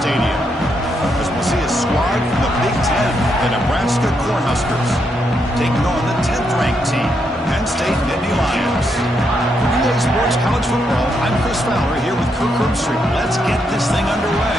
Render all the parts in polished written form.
stadium. As we'll see a squad from the Big Ten, the Nebraska Cornhuskers, taking on the 10th-ranked team, the Penn State Nittany Lions. For Relay Sports College Football, I'm Chris Fowler here with Kirk Herbstreit. Let's get this thing underway.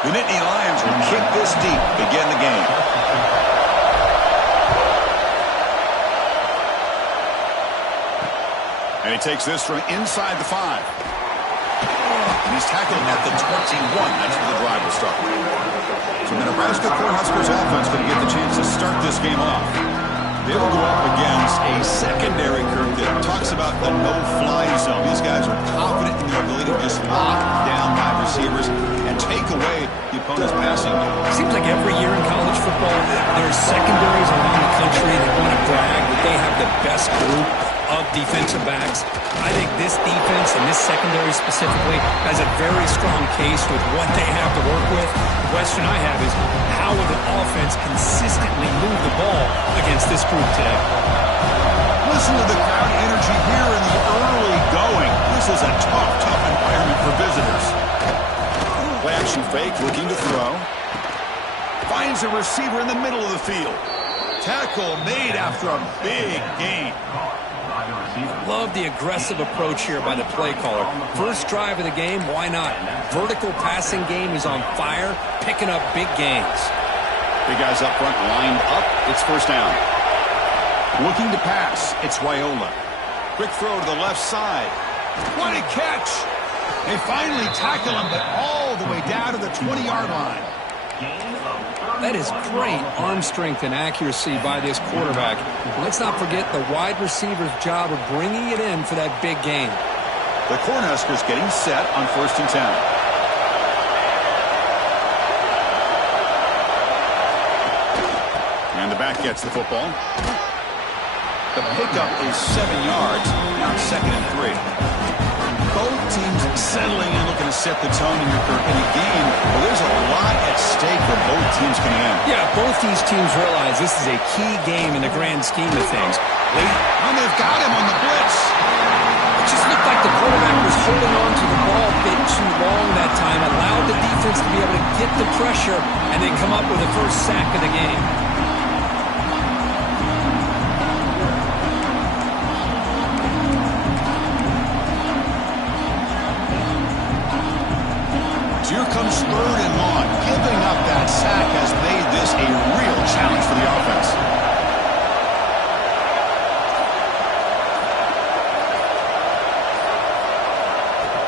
The Nittany Lions will kick this deep, begin the game. And he takes this from inside the 5. And he's tackled at the 21. That's where the drive will start. So the Nebraska Cornhuskers offense going to get the chance to start this game off. They will go up against a secondary curve that talks about the no-fly zone. These guys are confident in their ability to just lock down by receivers and take away the opponent's passing game. Seems like every year in college football, there's secondaries around the country that want to brag that they have the best group of defensive backs. I think this defense and this secondary specifically has a very strong case with what they have to work with. The question I have is, how will the offense consistently move the ball against this group today? Listen to the crowd energy here in the early going. This is a tough environment for visitors. Play action fake, looking to throw. Finds a receiver in the middle of the field. Tackle made after a big gain. Love the aggressive approach here by the play caller. First drive of the game, why not? Vertical passing game is on fire, picking up big gains. Big guys up front lined up. It's first down. Looking to pass. It's Wyola. Quick throw to the left side. What a catch! They finally tackle him, but all the way down to the 20-yard line. That is great arm strength and accuracy by this quarterback. Let's not forget the wide receiver's job of bringing it in for that big gain. The Cornhuskers getting set on 1st and 10. And the back gets the football. The pickup is 7 yards. Now 2nd and 3. Both teams settling in, looking to set the tone in a game where there's a lot at stake for both teams coming in. Yeah, both these teams realize this is a key game in the grand scheme of things. And they've got him on the blitz. It just looked like the quarterback was holding on to the ball a bit too long that time, allowed the defense to be able to get the pressure, and then come up with the first sack of the game. Here comes 3rd and long. Giving up that sack has made this a real challenge for the offense.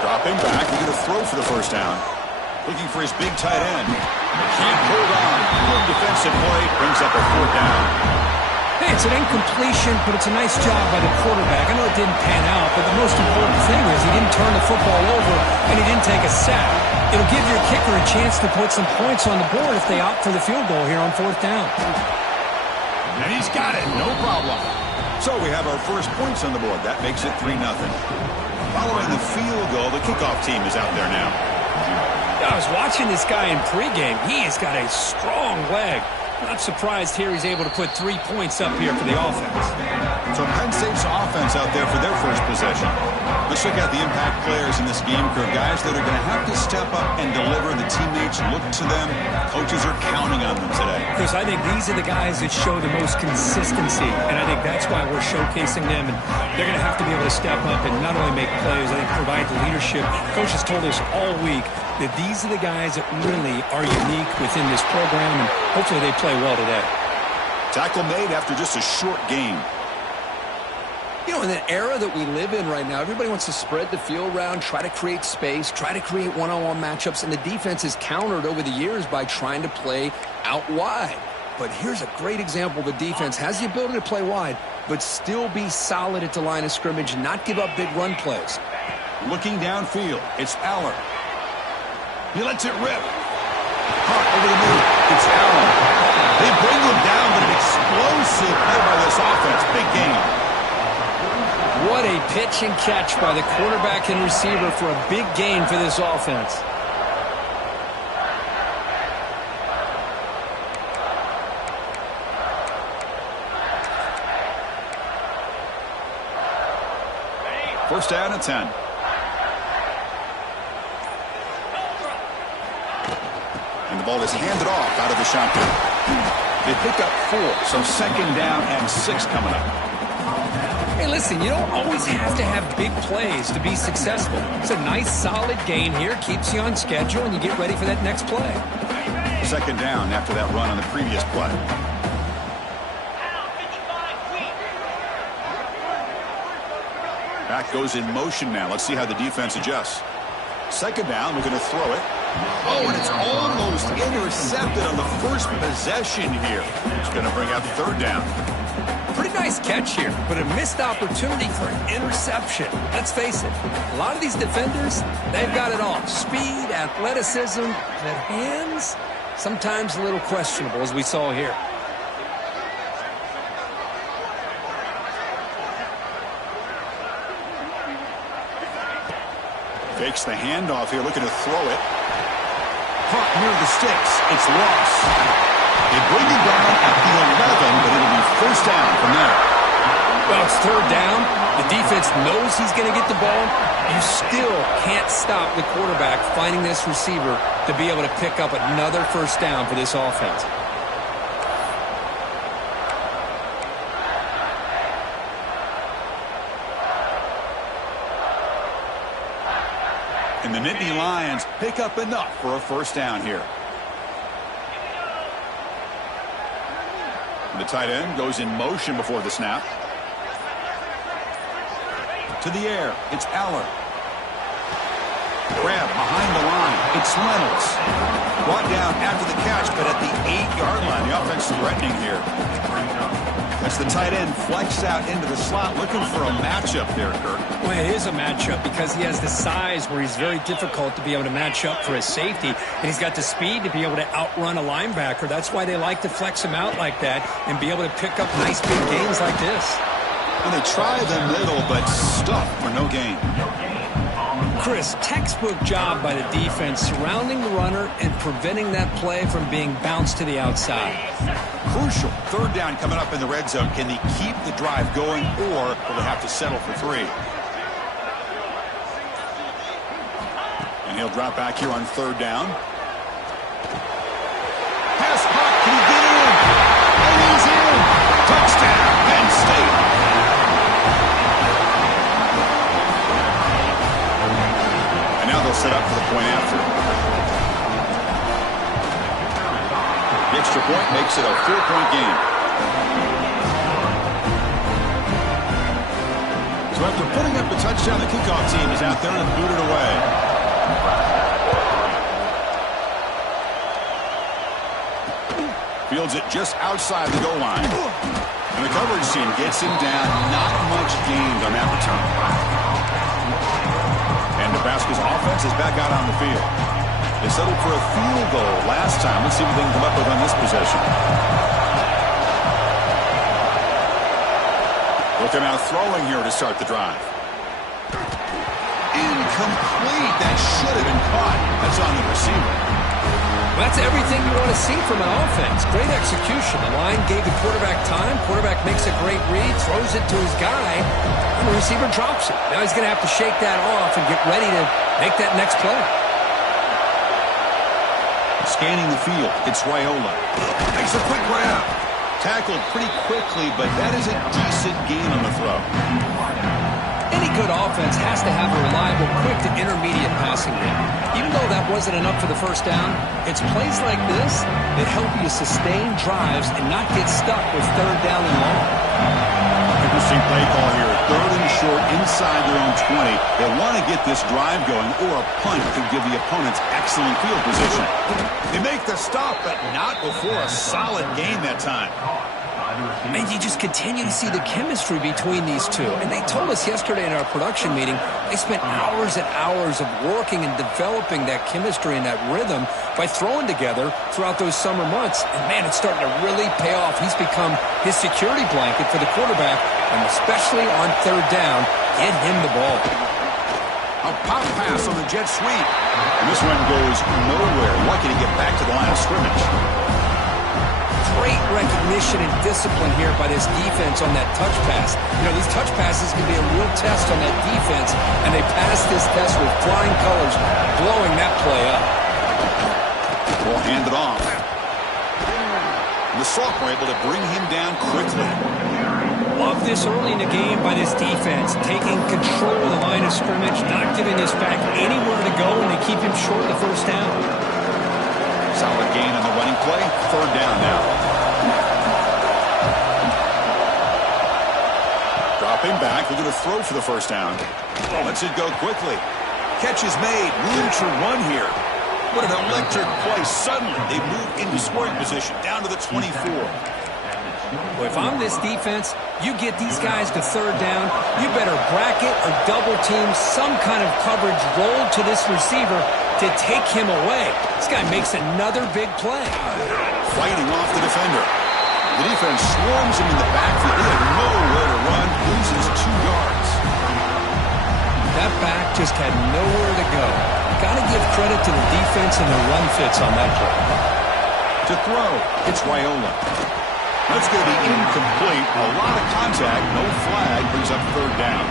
Dropping back, he's going to throw for the first down. Looking for his big tight end. Can't hold on. Good defensive play. Brings up a 4th down. Hey, it's an incompletion, but it's a nice job by the quarterback. I know it didn't pan out, but the most important thing is he didn't turn the football over and he didn't take a sack. It'll give your kicker a chance to put some points on the board if they opt for the field goal here on 4th down. And he's got it, no problem. So we have our first points on the board. That makes it 3-0. Following the field goal, the kickoff team is out there now. I was watching this guy in pregame. He has got a strong leg. Not surprised here he's able to put 3 points up here for the offense. So Penn State's offense out there for their first possession. Let's check out the impact players in this game crew. Guys that are going to have to step up and deliver. The teammates look to them. Coaches are counting on them today. Chris, I think these are the guys that show the most consistency, and I think that's why we're showcasing them. And they're going to have to be able to step up and not only make plays, I think provide the leadership. Coach has told us all week that these are the guys that really are unique within this program, and hopefully they play well today. Tackle made after just a short game. You know, in the era that we live in right now, everybody wants to spread the field around, try to create space, try to create one-on-one matchups, and the defense is countered over the years by trying to play out wide. But here's a great example. The defense has the ability to play wide, but still be solid at the line of scrimmage, not give up big run plays. Looking downfield, it's Aller. He lets it rip. Caught over the middle. It's Allen. They bring him down, but an explosive play by this Catch and catch by the quarterback and receiver for a big gain for this offense. First down and 10. And the ball is handed off out of the shotgun. They pick up 4, so second down and 6 coming up. Hey, listen, you don't always have to have big plays to be successful. It's a nice, solid gain here. Keeps you on schedule, and you get ready for that next play. Second down after that run on the previous play. Back goes in motion now. Let's see how the defense adjusts. Second down, we're going to throw it. Oh, and it's almost intercepted on the first possession here. It's going to bring up third down. Pretty nice catch here, but a missed opportunity for an interception. Let's face it, a lot of these defenders, they've got it all. Speed, athleticism, but hands, sometimes a little questionable, as we saw here. Fakes the handoff here, looking to throw it. Caught near the sticks. It's lost. They bring it down at the 11, but it'll be first down from there. Well, it's third down. The defense knows he's going to get the ball. You still can't stop the quarterback finding this receiver to be able to pick up another first down for this offense. And the Nittany Lions pick up enough for a first down here. The tight end goes in motion before the snap. To the air, it's Aller. Grab behind the line, it's Reynolds. Brought down after the catch, but at the 8-yard line, the offense threatening here. As the tight end flexed out into the slot, looking for a matchup there, Kirk. Well, it is a matchup because he has the size where he's very difficult to be able to match up for his safety, and he's got the speed to be able to outrun a linebacker. That's why they like to flex him out like that and be able to pick up nice big gains like this. And they try the middle, but stuff for no gain. Chris, textbook job by the defense surrounding the runner and preventing that play from being bounced to the outside. Crucial. Third down coming up in the red zone. Can they keep the drive going, or will they have to settle for 3? And he'll drop back here on third down. Pass caught. Can he get in? And he's in. Touchdown, Penn State. And now they'll set up for the point after. The extra point makes it a 4-point game. So after putting up the touchdown, the kickoff team is out there and booted away. Fields it just outside the goal line. And the coverage team gets him down. Not much gained on that return. And Nebraska's offense is back out on the field. They settled for a field goal last time. Let's see what they can come up with on this possession. Look at now throwing here to start the drive. Incomplete. That should have been caught. That's on the receiver. Well, that's everything you want to see from an offense. Great execution. The line gave the quarterback time. Quarterback makes a great read, throws it to his guy, and the receiver drops it. Now he's going to have to shake that off and get ready to make that next play. Scanning the field, it's Raiola. Makes a quick grab. Tackled pretty quickly, but that is a decent gain on the throw. Any good offense has to have a reliable, quick to intermediate passing game. Even though that wasn't enough for the first down, it's plays like this that help you sustain drives and not get stuck with third down and long. Interesting play call here. Third and short inside their own 20. They want to get this drive going, or a punt could give the opponents excellent field position. They make the stop, but not before a solid gain that time. And you just continue to see the chemistry between these two. And they told us yesterday in our production meeting, they spent hours and hours of working and developing that chemistry and that rhythm by throwing together throughout those summer months. And, man, it's starting to really pay off. He's become his security blanket for the quarterback, and especially on third down, get him the ball. A pop pass on the jet sweep. And this one goes nowhere. Lucky to get back to the line of scrimmage. Great recognition and discipline here by this defense on that touch pass. You know, these touch passes can be a real test on that defense, and they passed this test with flying colors, blowing that play up. Ball handed off. And the sophomore able to bring him down quickly. Love this early in the game by this defense, taking control of the line of scrimmage, not giving this back anywhere to go, and they keep him short of the first down. Solid gain on the running play. Third down now. Dropping back. We're going to throw for the first down. Lets it go quickly. Catch is made. Room to run here. What an electric play. Suddenly, they move into scoring position. Down to the 24. Well, if I'm this defense, you get these guys to third down, you better bracket or double team some kind of coverage rolled to this receiver to take him away. This guy makes another big play. Fighting off the defender. The defense swarms him in the backfield. He had nowhere to run. Loses 2 yards. That back just had nowhere to go. Got to give credit to the defense and the run fits on that play. To throw, it's Raiola. That's going to be incomplete. A lot of contact. No flag. Brings up third down.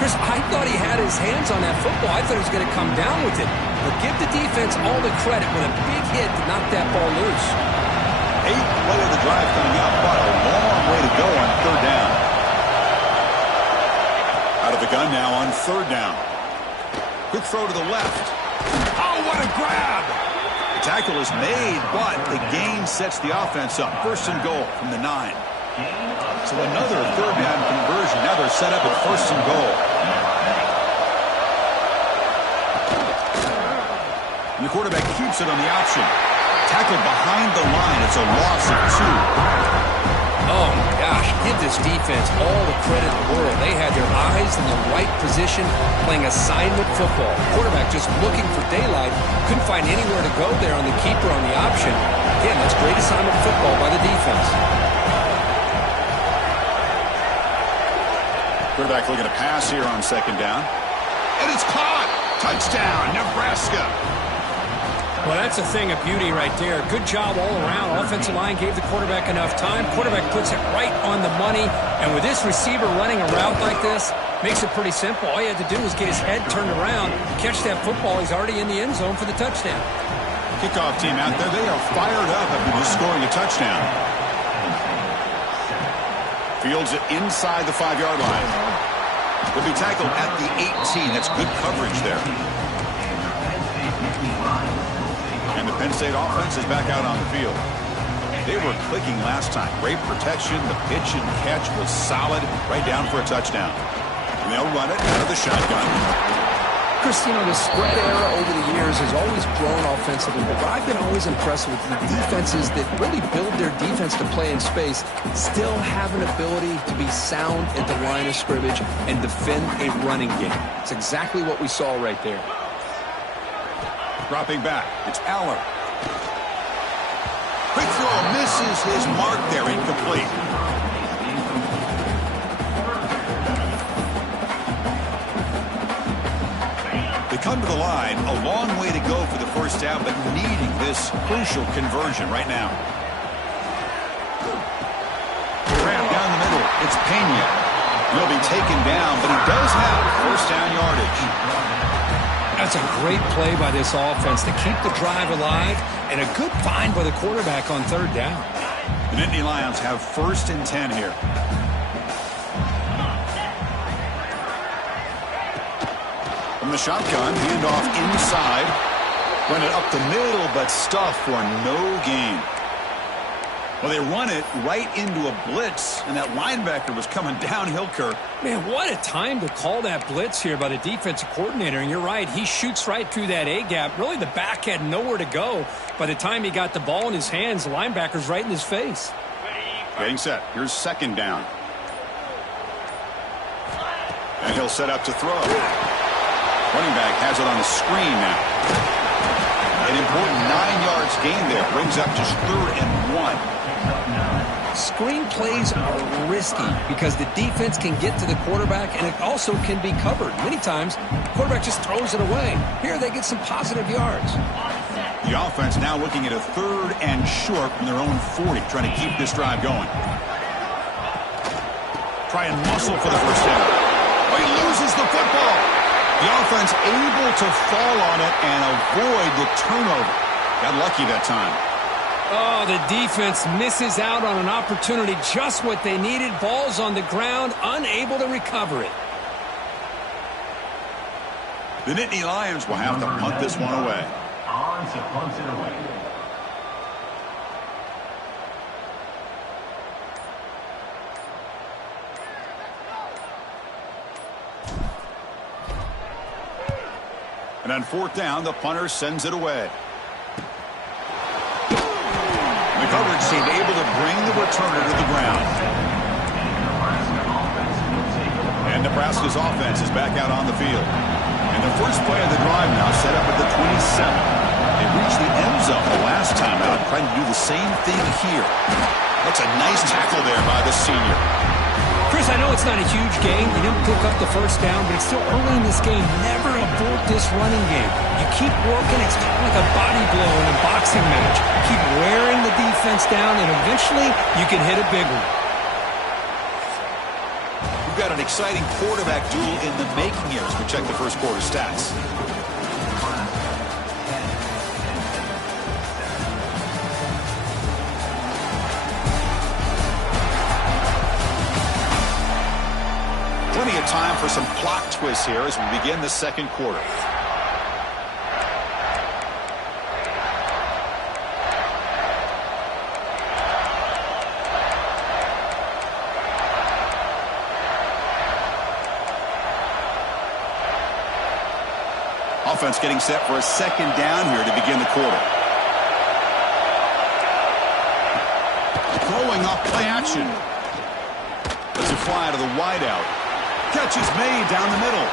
Chris, I thought he had his hands on that football. I thought he was going to come down with it. But give the defense all the credit with a big hit to knock that ball loose. 8th play of the drive coming up, but a long way to go on third down. Out of the gun now on third down. Quick throw to the left. Oh, what a grab! The tackle is made, but the gain sets the offense up. First and goal from the 9. So another third down conversion. Now they're set up at first and goal. And the quarterback keeps it on the option. Tackled behind the line. It's a loss of 2. Oh, my gosh. Give this defense all the credit in the world. They had their eyes in the right position, playing assignment football. Quarterback just looking for daylight. Couldn't find anywhere to go there on the keeper on the option. Again, that's great assignment football by the defense. Quarterback looking to pass here on second down. And it's caught. Touchdown, Nebraska. Well, that's a thing of beauty right there. Good job all around. Offensive line gave the quarterback enough time. Quarterback puts it right on the money. And with this receiver running a route like this, makes it pretty simple. All you had to do was get his head turned around, catch that football. He's already in the end zone for the touchdown. Kickoff team out there. They are fired up after just scoring a touchdown. Fields it inside the 5-yard line. Will be tackled at the 18. That's good coverage there. And the Penn State offense is back out on the field. They were clicking last time. Great protection. The pitch and catch was solid. Right down for a touchdown. And they'll run it out of the shotgun. Chris, you know, the spread era over the years has always grown offensively, but I've been always impressed with the defenses that really build their defense to play in space, still have an ability to be sound at the line of scrimmage and defend a running game. It's exactly what we saw right there. Dropping back, it's Aller. Quick throw, misses his mark there, incomplete. They come to the line, a long way to go for the first down, but needing this crucial conversion right now. Grab down the middle, it's Pena. He'll be taken down, but he does have first down yardage. That's a great play by this offense to keep the drive alive, and a good find by the quarterback on third down. The Nittany Lions have first and 10 here. From the shotgun, handoff inside. Run it up the middle, but stuffed for no gain. Well, they run it right into a blitz, and that linebacker was coming downhill, Kirk. Man, what a time to call that blitz here by the defensive coordinator. And you're right, he shoots right through that A-gap. Really, the back had nowhere to go. By the time he got the ball in his hands, the linebacker's right in his face. Getting set. Here's second down. And he'll set up to throw. Running back has it on the screen now. An important 9 yards gain there. Brings up just 3rd and 1. Screen plays are risky because the defense can get to the quarterback, and it also can be covered. Many times, the quarterback just throws it away. Here, they get some positive yards. The offense now looking at a 3rd and short from their own 40, trying to keep this drive going. Try and muscle for the first down. Oh, he loses the football. The offense able to fall on it and avoid the turnover. Got lucky that time. Oh, the defense misses out on an opportunity, just what they needed. Ball's on the ground, unable to recover it. The Nittany Lions will have to punt this one away. On to punt it away. And on 4th down, the punter sends it away. The coverage seemed able to bring the returner to the ground. And Nebraska's offense is back out on the field. And the first play of the drive now set up at the 27. They reached the end zone the last time out, trying to do the same thing here. That's a nice tackle there by the senior. Chris, I know it's not a huge game. You didn't pick up the first down, but it's still early in this game. Never abort this running game. You keep working. It's kind of like a body blow in a boxing match. Keep wearing the defense down, and eventually you can hit a big one. We've got an exciting quarterback duel in the making here as we check the first quarter stats. Plenty of time for some plot twists here as we begin the second quarter. Offense getting set for a second down here to begin the quarter. Throwing off play action. Let's it fly to the wideout. Catch is made down the middle.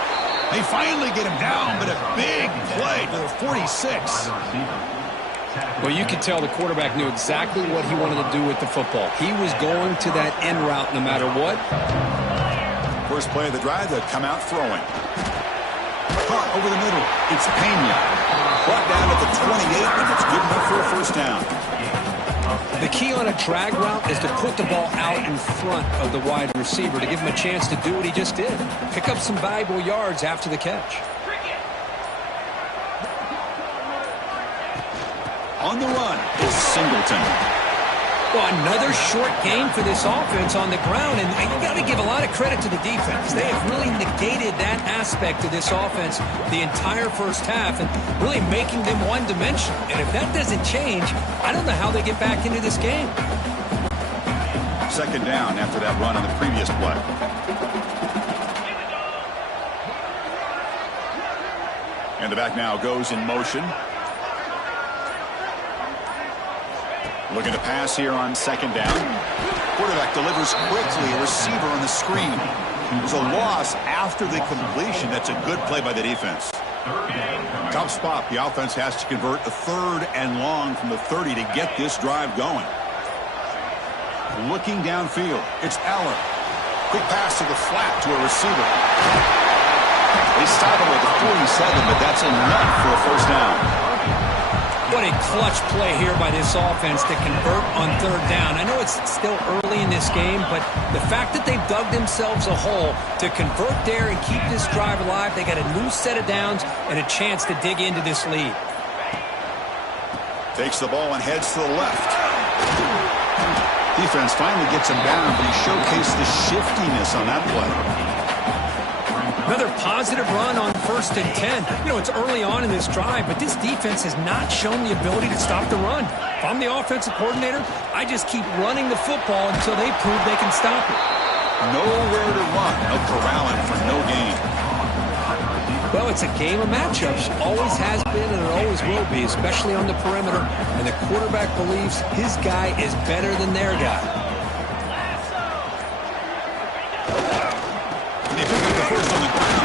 They finally get him down, but a big play to the 46. Well, you could tell the quarterback knew exactly what he wanted to do with the football. He was going to that end route no matter what. First play of the drive, they come out throwing. Caught over the middle. It's Penn. Brought down at the 28, and it's good enough for a first down. The key on a drag route is to put the ball out in front of the wide receiver to give him a chance to do what he just did. Pick up some valuable yards after the catch. On the run is Singleton. Well, another short game for this offense on the ground, and you got to give a lot of credit to the defense. They have really negated that aspect of this offense the entire first half and really making them one-dimensional. And if that doesn't change, I don't know how they get back into this game. Second down after that run on the previous play. And the back now goes in motion. Looking to pass here on second down. Quarterback delivers quickly. A receiver on the screen. It was a loss after the completion. That's a good play by the defense. Tough spot. The offense has to convert a 3rd and long from the 30 to get this drive going. Looking downfield. It's Allen. Quick pass to the flat to a receiver. They stop him with the 47, but that's enough for a first down. What a clutch play here by this offense to convert on 3rd down. I know it's still early in this game, but the fact that they've dug themselves a hole to convert there and keep this drive alive, they got a new set of downs and a chance to dig into this lead. Takes the ball and heads to the left. Defense finally gets him down, but he showcased the shiftiness on that play. Another positive run on 1st and 10. You know, it's early on in this drive, but this defense has not shown the ability to stop the run. If I'm the offensive coordinator, I just keep running the football until they prove they can stop it. Nowhere to run. No corralling for no gain. Well, it's a game of matchups. Always has been and it always will be, especially on the perimeter. And the quarterback believes his guy is better than their guy. They pick up the first on the ground.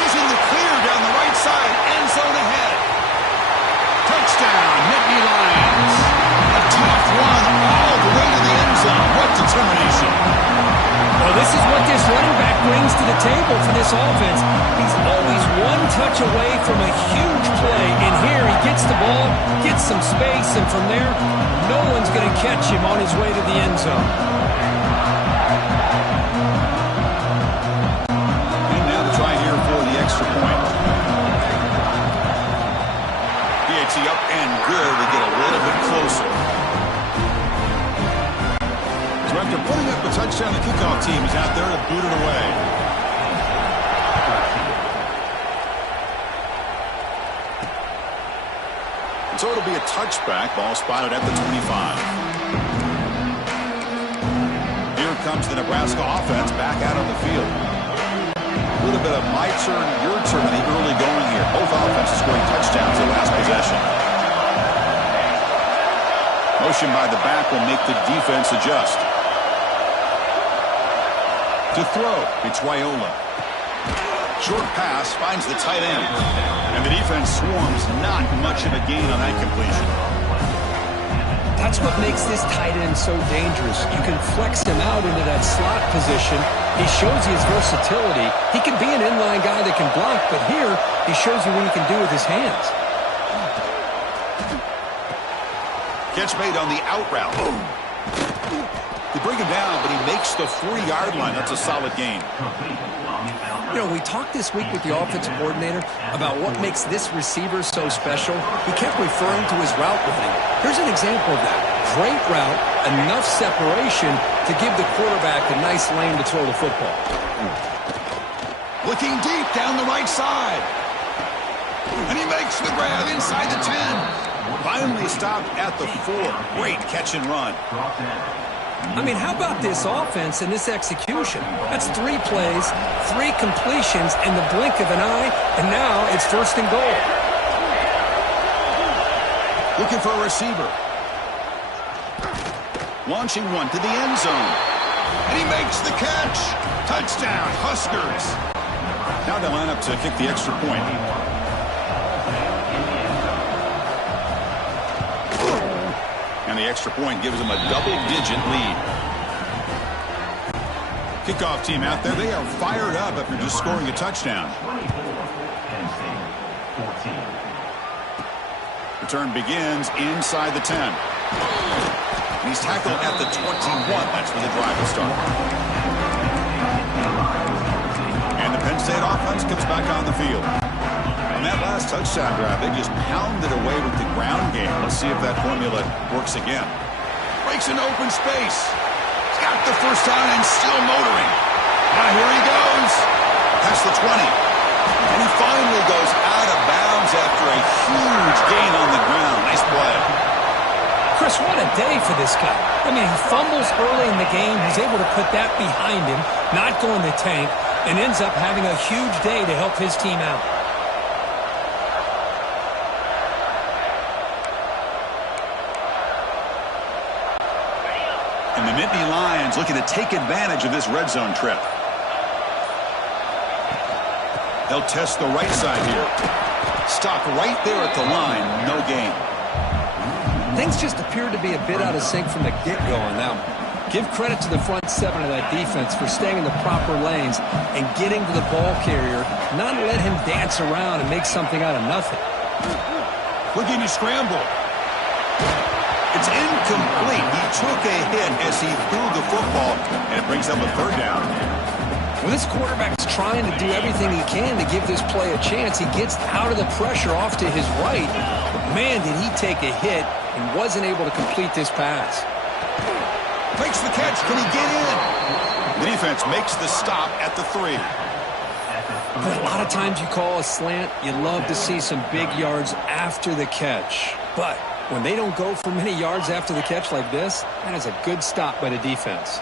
Using the clear down the right side. End zone ahead. Touchdown, Nittany Lions. A tough one all the way to the end. brings to the table for this offense. He's always one touch away from a huge play. And here he gets the ball, gets some space, and from there, no one's going to catch him on his way to the end zone. And now to try here for the extra point. DHC up and good to get a little bit closer. So after putting up a touchdown, the kickoff team is out there to boot it away. So it'll be a touchback. Ball spotted at the 25. Here comes the Nebraska offense back out on the field. A little bit of my turn, your turn in the early going here. Both offenses scoring touchdowns in last possession. Motion by the back will make the defense adjust. To throw, it's Raiola. Short pass finds the tight end. And the defense swarms, not much of a gain on that completion. That's what makes this tight end so dangerous. You can flex him out into that slot position. He shows you his versatility. He can be an inline guy that can block, but here he shows you what he can do with his hands. Catch made on the out route. They bring him down, but he makes the 40-yard line. That's a solid gain. You know, we talked this week with the offensive coordinator about what makes this receiver so special. He kept referring to his route running. Here's an example of that. Great route, enough separation to give the quarterback a nice lane to throw the football. Looking deep down the right side. And he makes the grab inside the 10. Finally stopped at the 4. Great catch and run. I mean, how about this offense and this execution? That's 3 plays, 3 completions in the blink of an eye, and now it's first and goal. Looking for a receiver. Launching one to the end zone. And he makes the catch. Touchdown, Huskers. Now they line up to kick the extra point. And the extra point gives them a double-digit lead. Kickoff team out there, they are fired up after just scoring a touchdown. Return begins inside the 10. And he's tackled at the 21. That's where the drive will start. And the Penn State offense comes back on the field. On that last touchdown drive, they just pounded away with the ground game. Let's see if that formula works again. Breaks an open space. He's got the first down and still motoring. Now here he goes. Past the 20. And he finally goes out of bounds after a huge gain on the ground. Nice play. Chris, what a day for this guy. I mean, he fumbles early in the game. He's able to put that behind him, not go in the tank, and ends up having a huge day to help his team out. And the Nittany Lions looking to take advantage of this red zone trip. They'll test the right side here. Stop right there at the line. No gain. Things just appeared to be a bit out of sync from the get-go on that one. Give credit to the front 7 of that defense for staying in the proper lanes and getting to the ball carrier, not let him dance around and make something out of nothing. Looking to scramble. It's incomplete. He took a hit as he threw the football, and it brings up a third down. When this quarterback is trying to do everything he can to give this play a chance, he gets out of the pressure off to his right. But man, did he take a hit and wasn't able to complete this pass. Makes the catch. Can he get in? The defense makes the stop at the 3. But a lot of times you call a slant, you love to see some big yards after the catch. But when they don't go for many yards after the catch like this, that is a good stop by the defense.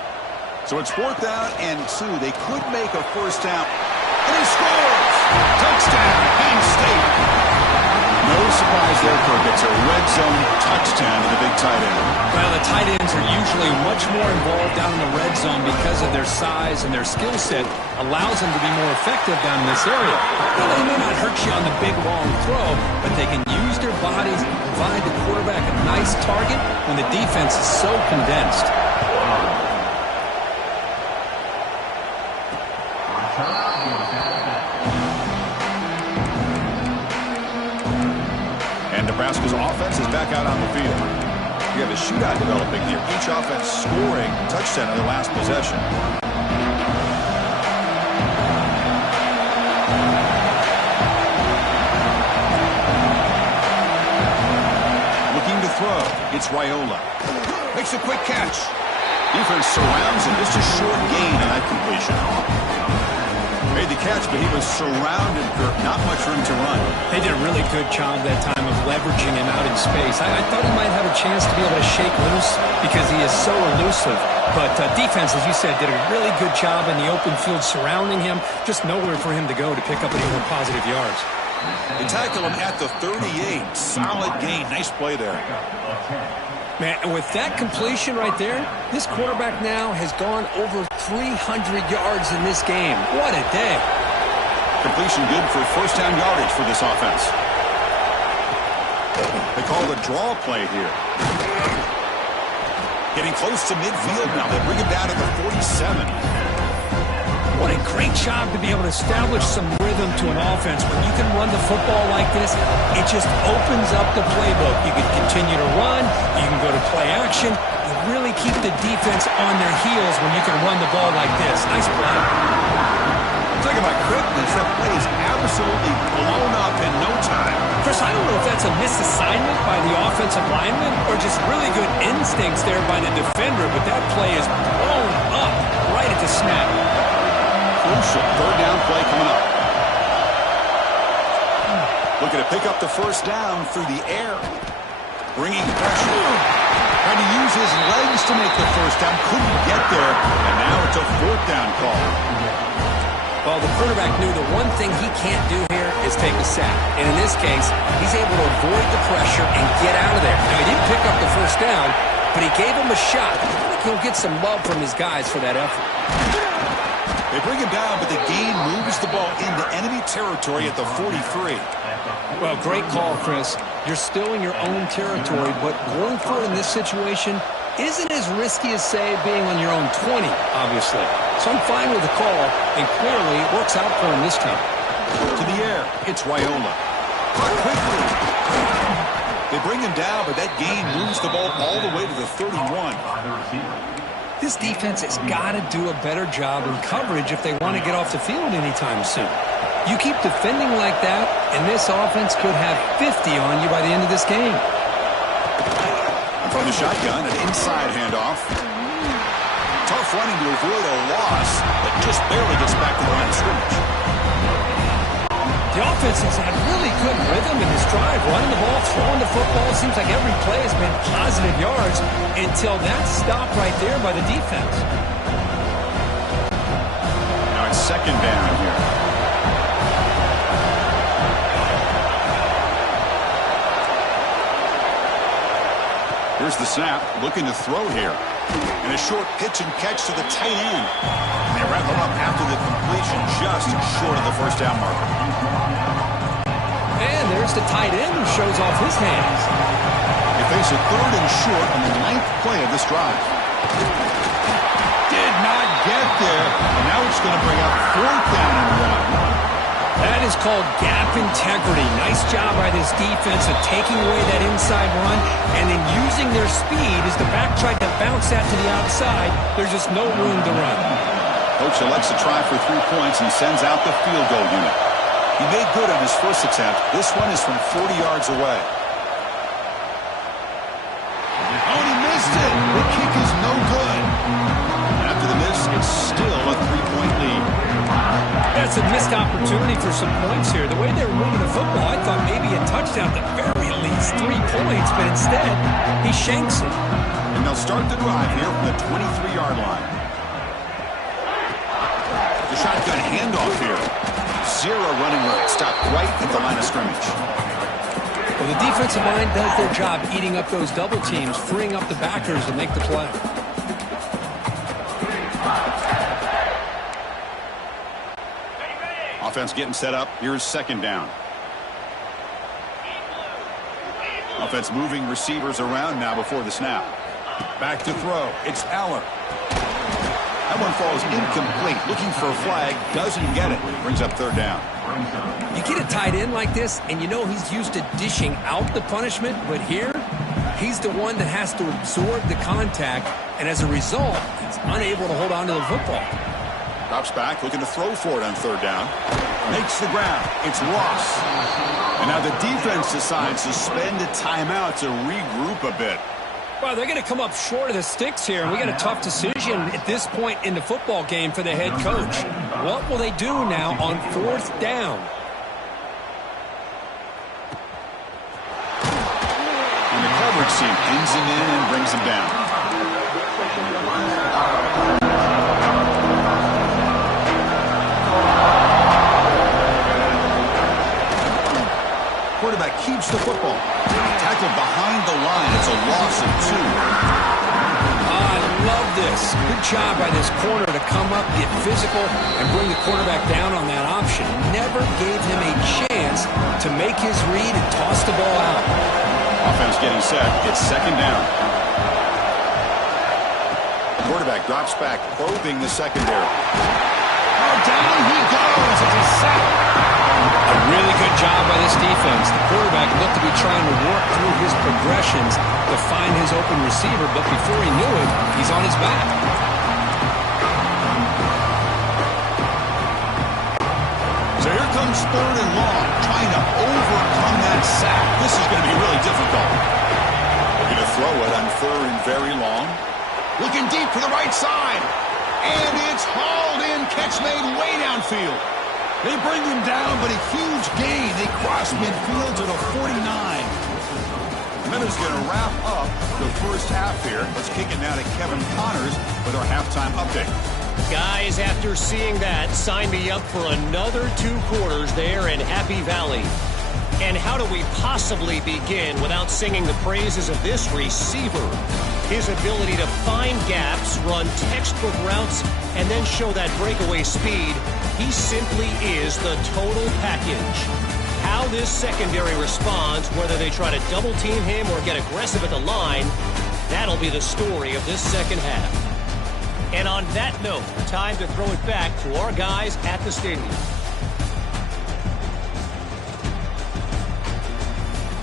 So it's 4th down and 2. They could make a first down. And he scores! Touchdown, Penn State. No surprise there, Kirk. It's a red zone touchdown to the big tight end. Well, the tight ends are usually much more involved down in the red zone because of their size and their skill set allows them to be more effective down in this area. Now, they may not hurt you on the big, long throw, but they can use their bodies and provide the quarterback a nice target when the defense is so condensed. Nebraska's offense is back out on the field. You have a shootout developing here. Each offense scoring a touchdown in their last possession. Looking to throw. It's Raiola. Makes a quick catch. Defense surrounds him. Just a short gain on that completion. Made the catch, but he was surrounded for not much room to run. They did a really good job that time of leveraging him out in space. I thought he might have a chance to be able to shake loose because he is so elusive. But defense, as you said, did a really good job in the open field surrounding him. Just nowhere for him to go to pick up any more positive yards. They tackle him at the 38. Solid gain. Nice play there. Man, and with that completion right there, this quarterback now has gone over 300 yards in this game. What a day. Completion good for first down yardage for this offense. They call the draw play here. Getting close to midfield now. They bring him down to the 47. What a great job to be able to establish some rhythm to an offense. When you can run the football like this, it just opens up the playbook. You can continue to run. You can go to play action. You really keep the defense on their heels when you can run the ball like this. Nice play. Talk about quickness. That play is absolutely blown up in no time. Chris, I don't know if that's a misassignment by the offensive lineman or just really good instincts there by the defender, but that play is blown up right at the snap. Crucial third down play coming up. Looking to pick up the first down through the air. Bringing pressure. Trying to use his legs to make the first down. Couldn't get there. And now it's a fourth down call. Well, the quarterback knew the one thing he can't do here is take a sack. And in this case, he's able to avoid the pressure and get out of there. Now, he didn't pick up the first down, but he gave him a shot. I think he'll get some love from his guys for that effort. They bring him down, but the gain moves the ball into enemy territory at the 43. Well, great call, Chris. You're still in your own territory, but going for it in this situation isn't as risky as, say, being on your own 20, obviously. So I'm fine with the call, and clearly it works out for him this time. To the air, it's Raiola. Quickly. They bring him down, but that gain moves the ball all the way to the 31. This defense has got to do a better job in coverage if they want to get off the field anytime soon. You keep defending like that, and this offense could have 50 on you by the end of this game. From the shotgun, an inside handoff. Tough running to avoid a loss, but just barely gets back to the line of scrimmage. The offense has had really good rhythm in this drive, running the ball, throwing the football. It seems like every play has been positive yards until that stop right there by the defense. Now it's second down here. Here's the snap, looking to throw here. And a short pitch and catch to the tight end. And they wrap him up after the completion, just short of the first down marker. And there's the tight end who shows off his hands. They face a third and short on the 9th play of this drive. Did not get there. And now it's going to bring up fourth down and 1. That is called gap integrity. Nice job by this defense of taking away that inside run and then using their speed as the back tried to bounce that to the outside. There's just no room to run. Coach elects to try for 3 points and sends out the field goal unit. He made good on his first attempt. This one is from 40 yards away. Oh, and he missed it. The kick is no good. After the miss, it's still a 3-point lead. That's a missed opportunity for some points here. The way they're moving the football, I thought maybe a touchdown at the very least 3 points, but instead, he shanks it. And they'll start the drive here from the 23-yard line. The shotgun handoff here. 0 running room. Stopped right at the line of scrimmage. Well, the defensive line does their job eating up those double teams, freeing up the backers to make the play. Offense getting set up. Here's second down. Offense moving receivers around now before the snap. Back to throw. It's Aller. That one falls incomplete. Looking for a flag, doesn't get it. Brings up third down. You get a tight end like this, and you know he's used to dishing out the punishment, but here, he's the one that has to absorb the contact, and as a result, he's unable to hold on to the football. Drops back, looking to throw for it on third down. Makes the grab. It's lost. And now the defense decides to spend a timeout to regroup a bit. Well, they're going to come up short of the sticks here, and we got a tough decision at this point in the football game for the head coach. What will they do now on fourth down? And the coverage team pins him in and brings him down. Quarterback keeps the football. Tackled behind the line. It's a loss of 2. I love this. Good job by this corner to come up, get physical, and bring the quarterback down on that option. Never gave him a chance to make his read and toss the ball out. Offense getting set. It's second down. The quarterback drops back, probing the secondary. Oh, down he goes. It's a sack. A really good job by this defense. The quarterback looked to be trying to work through his progressions to find his open receiver, but before he knew it, he's on his back. So here comes third and long, trying to overcome that sack. This is going to be really difficult. Looking to throw it on third and very long. Looking deep for the right side. And it's hauled in. Catch made way downfield. They bring him down, but a huge gain. They cross midfield to the 49. Minutes going to wrap up the first half here. Let's kick it now to Kevin Connors with our halftime update. Guys, after seeing that, sign me up for another 2 quarters there in Happy Valley. And how do we possibly begin without singing the praises of this receiver? His ability to find gaps, run textbook routes, and then show that breakaway speed. He simply is the total package. How this secondary responds, whether they try to double team him or get aggressive at the line, that'll be the story of this second half. And on that note, time to throw it back to our guys at the stadium.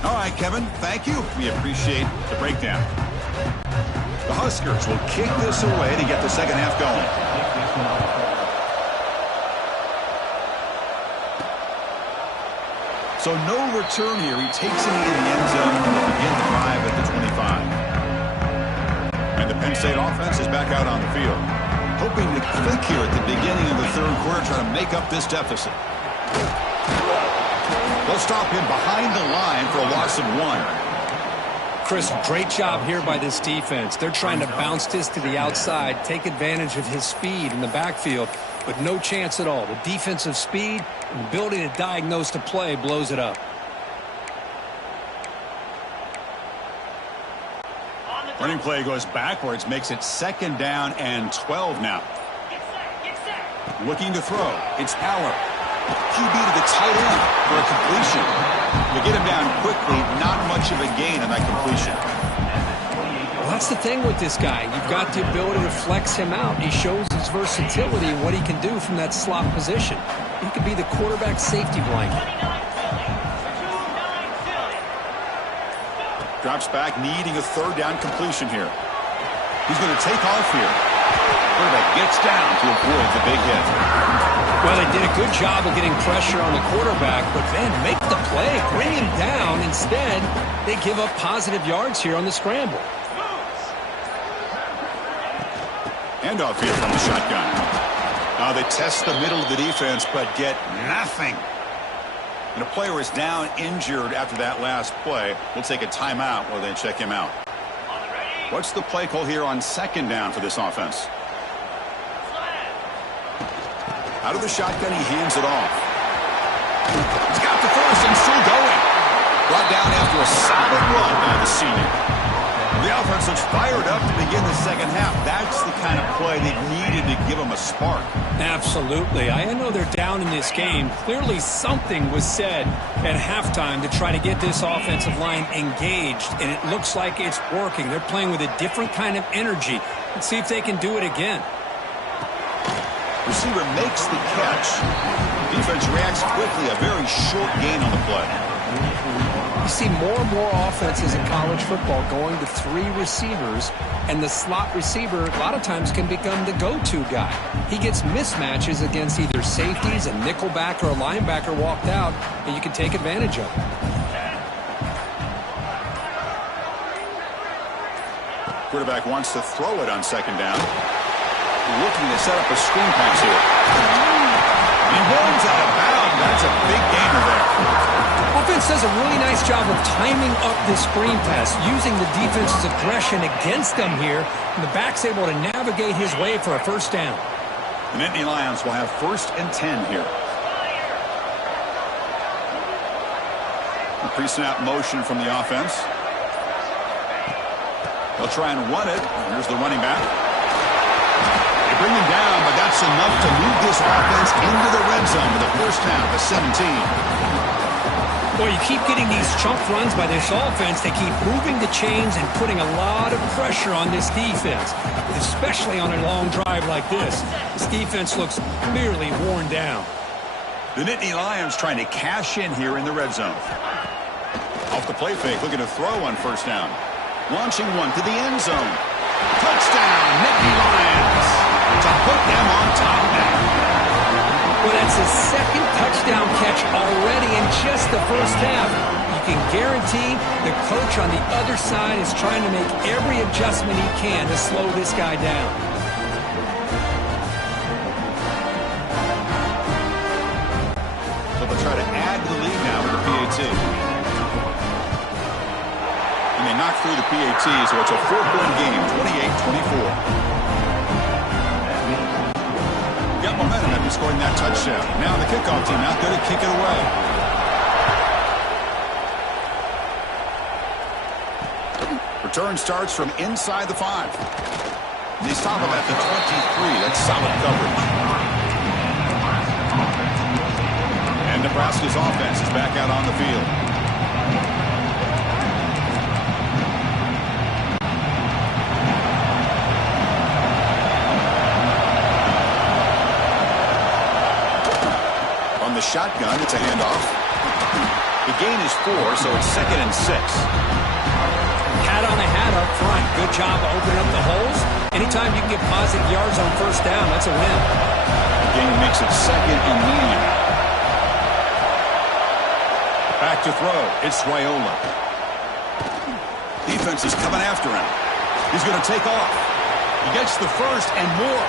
All right, Kevin, thank you. We appreciate the breakdown. The Huskers will kick this away to get the second half going. So no return here. He takes it into the end zone to begin the drive at the 25. And the Penn State offense is back out on the field. Hoping to click here at the beginning of the third quarter, trying to make up this deficit. They'll stop him behind the line for a loss of 1. Chris, great job here by this defense. They're trying to bounce this to the outside, take advantage of his speed in the backfield, but no chance at all. The defensive speed and the ability to diagnose the play blows it up. Running play goes backwards, makes it second down and 12 now. Looking to throw. It's Aller. QB to the tight end for a completion. To get him down quickly, not much of a gain on that completion. Well, that's the thing with this guy. You've got the ability to flex him out. He shows his versatility and what he can do from that slot position. He could be the quarterback safety blanket. Drops back, needing a third down completion here. He's going to take off here. Quarterback gets down to avoid the big hit. Well, they did a good job of getting pressure on the quarterback, but then make the play, bring him down. Instead, they give up positive yards here on the scramble. Handoff here from the shotgun. Now they test the middle of the defense, but get nothing. And a player is down injured after that last play. We'll take a timeout while they check him out. What's the play call here on second down for this offense? Out of the shotgun, he hands it off. He's got the first and still going. Brought down after a solid run by the senior. The offense looks fired up to begin the second half. That's the kind of play they needed to give them a spark. Absolutely. I know they're down in this game. Clearly something was said at halftime to try to get this offensive line engaged, and it looks like it's working. They're playing with a different kind of energy. Let's see if they can do it again. Receiver makes the catch. Defense reacts quickly. A very short gain on the play. You see more and more offenses in college football going to 3 receivers, and the slot receiver a lot of times can become the go-to guy. He gets mismatches against either safeties, a nickelback, or a linebacker walked out, and you can take advantage of it. Quarterback wants to throw it on second down. Looking to set up a screen pass here. He runs out of bounds. That's a big gainer there. Offense does a really nice job of timing up this screen pass, using the defense's aggression against them here, and the back's able to navigate his way for a first down. The Nittany Lions will have 1st and 10 here. A pre-snap motion from the offense. They'll try and run it. Here's the running back. They bring him down, but that's enough to move this offense into the red zone with a first down at 17. Boy, you keep getting these chunk runs by this offense. They keep moving the chains and putting a lot of pressure on this defense, especially on a long drive like this. This defense looks clearly worn down. The Nittany Lions trying to cash in here in the red zone. Off the play fake, looking to throw on first down. Launching one to the end zone. Touchdown, Nittany Lions, to put them on top now. Well, that's his 2nd touchdown catch already in just the first half. You can guarantee the coach on the other side is trying to make every adjustment he can to slow this guy down. So they'll try to add to the lead now with the PAT. And they knock through the PAT, so it's a 4-point game, 28-24. Got momentum after scoring that touchdown. Now the kickoff team out there to kick it away. Return starts from inside the 5. They stop him at the 23. That's solid coverage. And Nebraska's offense is back out on the field. Shotgun, it's a handoff. The gain is 4, so it's 2nd and 6. Hat on the hat up front. Good job opening up the holes. Anytime you can get positive yards on first down, that's a win. The gain makes it 2nd and medium. Back to throw. It's Raiola. Defense is coming after him. He's going to take off. He gets the first and more.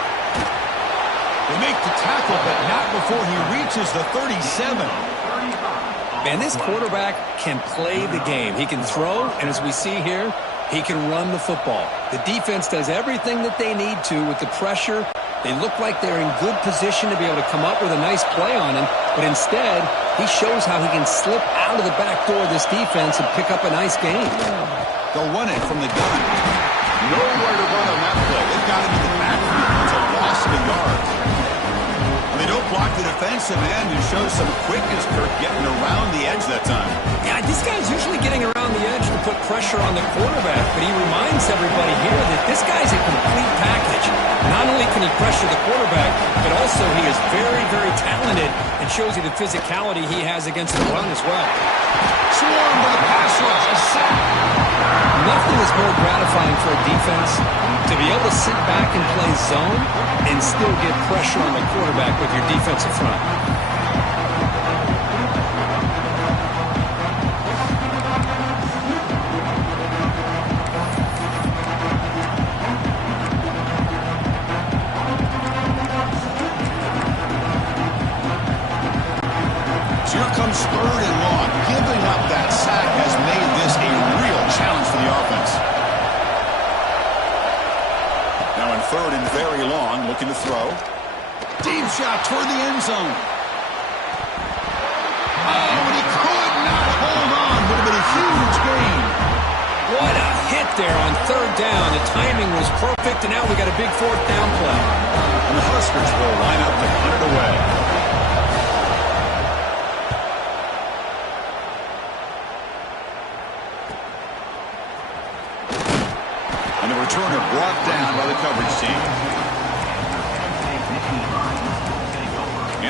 They make the tackle, but not before he reaches the 37. Man, this quarterback can play the game. He can throw, and as we see here, he can run the football. The defense does everything that they need to with the pressure. They look like they're in good position to be able to come up with a nice play on him, but instead, he shows how he can slip out of the back door of this defense and pick up a nice gain. They'll run it from the gun. Nowhere to run on that play. They've got him in the backfield. It's a loss of a yard. They don't block the defensive end and show some quickness, Kirk, getting around the edge that time. Yeah, this guy's usually getting around the edge to put pressure on the quarterback, but he reminds everybody here that this guy's a complete package. Not only can he pressure the quarterback, but also he is very, very talented and shows you the physicality he has against the run as well. Swarm by the pass rush, a sack. Nothing is more gratifying for a defense to be able to sit back and play zone and still get pressure on the quarterback with your defensive front. So here comes 3rd and long. Giving up that sack has made this a real challenge for the offense. Now in 3rd and very long, looking to throw. Deep shot toward the end zone. Oh, and he could not hold on. Would have been a huge gain. What a hit there on 3rd down. The timing was perfect, and now we got a big 4th down play. And the Huskers will line up to punt it away. And the returner brought down by the coverage team.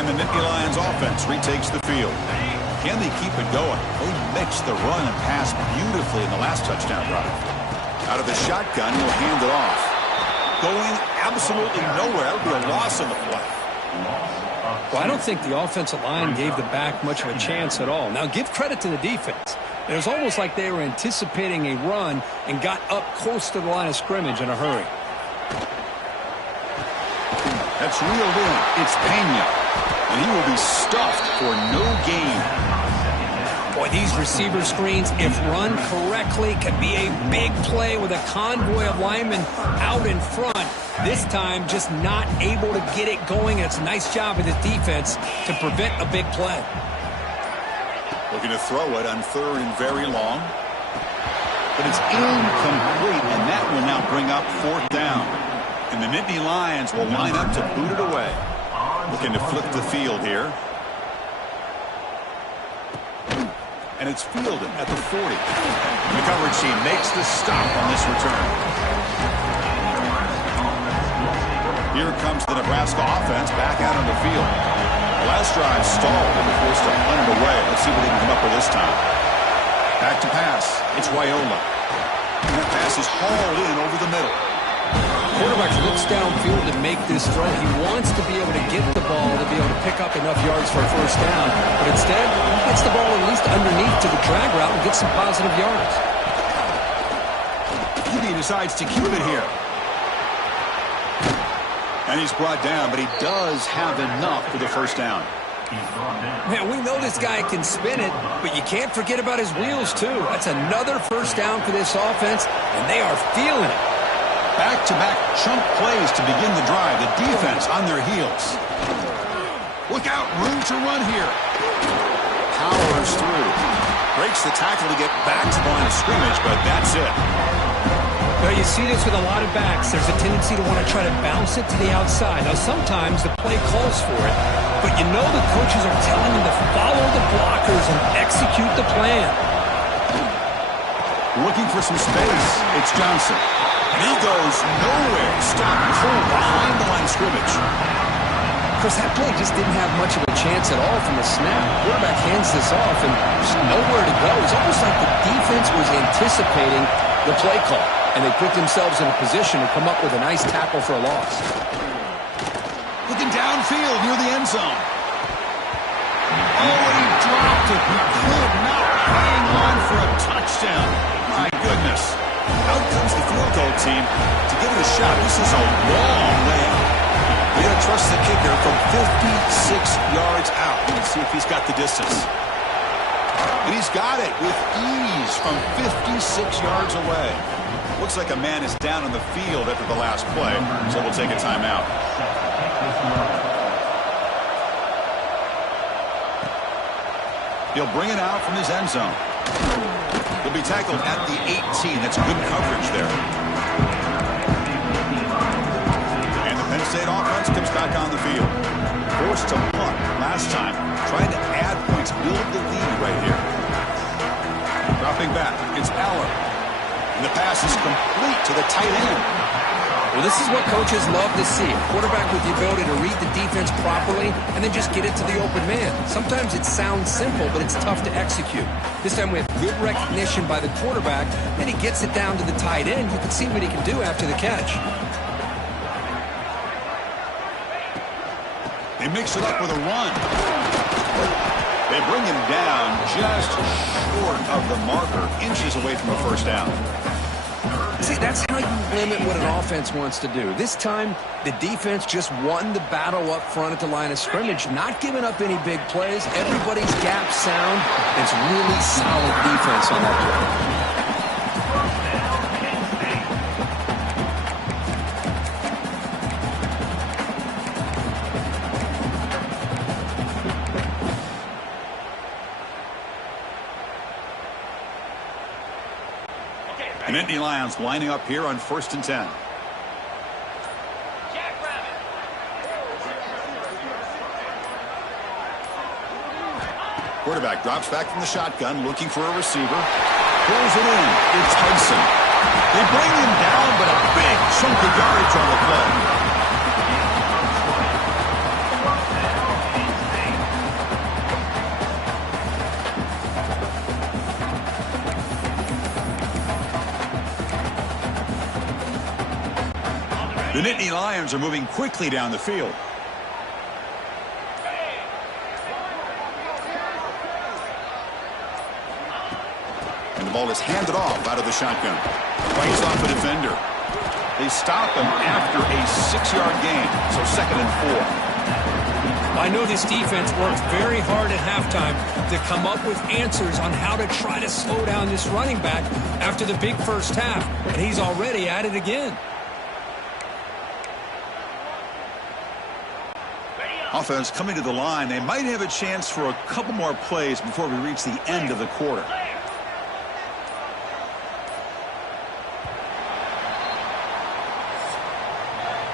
And the Nittany Lions offense retakes the field. Can they keep it going? They mixed the run and pass beautifully in the last touchdown drive. Out of the shotgun, he'll hand it off. Going absolutely nowhere. That would be a loss on the play. Well, I don't think the offensive line gave the back much of a chance at all. Now, give credit to the defense. It was almost like they were anticipating a run and got up close to the line of scrimmage in a hurry. That's reeled in. It's Penn, and he will be stuffed for no gain. Boy, these receiver screens, if run correctly, can be a big play with a convoy of linemen out in front. This time, just not able to get it going. It's a nice job of the defense to prevent a big play. Looking to throw it on 3rd and very long. But it's incomplete, and that will now bring up 4th down. And the Nittany Lions will line up to boot it away. Looking to flip the field here. And it's fielded at the 40. The coverage team makes the stop on this return. Here comes the Nebraska offense back out on the field. The last drive stalled and was forced to punt it away. Let's see what they can come up with this time. Back to pass. It's Wyola. And that pass is hauled in over the middle. Quarterback looks downfield to make this throw. He wants to be able to get the ball to be able to pick up enough yards for a 1st down. But instead, he gets the ball at least underneath to the drag route and gets some positive yards. He decides to keep it here. And he's brought down, but he does have enough for the 1st down. Man, we know this guy can spin it, but you can't forget about his wheels, too. That's another 1st down for this offense, and they are feeling it. Back-to-back chunk plays to begin the drive. The defense on their heels. Look out, room to run here. Powers through. Breaks the tackle to get back to the line of scrimmage, but that's it. Well, you see this with a lot of backs. There's a tendency to want to try to bounce it to the outside. Now, sometimes the play calls for it, but you know the coaches are telling them to follow the blockers and execute the plan. Looking for some space. It's Johnson. And he goes nowhere. Stop cold behind the line of scrimmage. Of course, that play just didn't have much of a chance at all from the snap. Quarterback hands this off and just nowhere to go. It's almost like the defense was anticipating the play call, and they put themselves in a position to come up with a nice tackle for a loss. Looking downfield near the end zone. Oh, and he dropped it. He could not hang on for a touchdown. My goodness. Out comes the field goal team to give it a shot. This is a long way out. We're going to trust the kicker from 56 yards out. Let's see if he's got the distance. And he's got it with ease from 56 yards away. Looks like a man is down on the field after the last play, so we'll take a timeout. He'll bring it out from his end zone. He'll be tackled at the 18. That's good coverage there. And the Penn State offense comes back on the field. Forced to punt last time. Trying to add points, build the lead right here. Dropping back, it's Aller. And the pass is complete to the tight end. Well, this is what coaches love to see. A quarterback with the ability to read the defense properly and then just get it to the open man. Sometimes it sounds simple, but it's tough to execute. This time we have good recognition by the quarterback, and he gets it down to the tight end. You can see what he can do after the catch. They mix it up with a run. They bring him down just short of the marker, inches away from a 1st down. See, that's how you limit what an offense wants to do. This time, the defense just won the battle up front at the line of scrimmage, not giving up any big plays. Everybody's gap sound. It's really solid defense on that play. The Nittany Lions lining up here on 1st and 10. Quarterback drops back from the shotgun, looking for a receiver. Pulls it in. It's Hudson. They bring him down, but a big chunk of yardage on the play. The Nittany Lions are moving quickly down the field. And the ball is handed off out of the shotgun. Fights off a defender. They stop him after a 6-yard gain, so 2nd and 4. I know this defense worked very hard at halftime to come up with answers on how to try to slow down this running back after the big first half, and he's already at it again. Offense coming to the line. They might have a chance for a couple more plays before we reach the end of the quarter.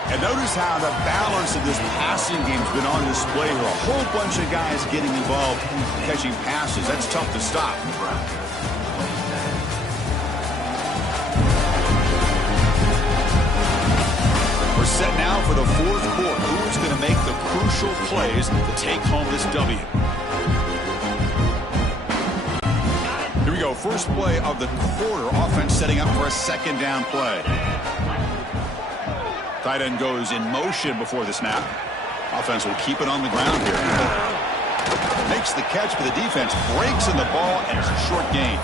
And notice how the balance of this passing game has been on display here. A whole bunch of guys getting involved catching passes. That's tough to stop. We're set now for the 4th quarter. Who is going to make the crucial plays to take home this W? Here we go. First play of the quarter. Offense setting up for a 2nd down play. Tight end goes in motion before the snap. Offense will keep it on the ground here. Makes the catch, but the defense breaks in the ball, and it's a short gain.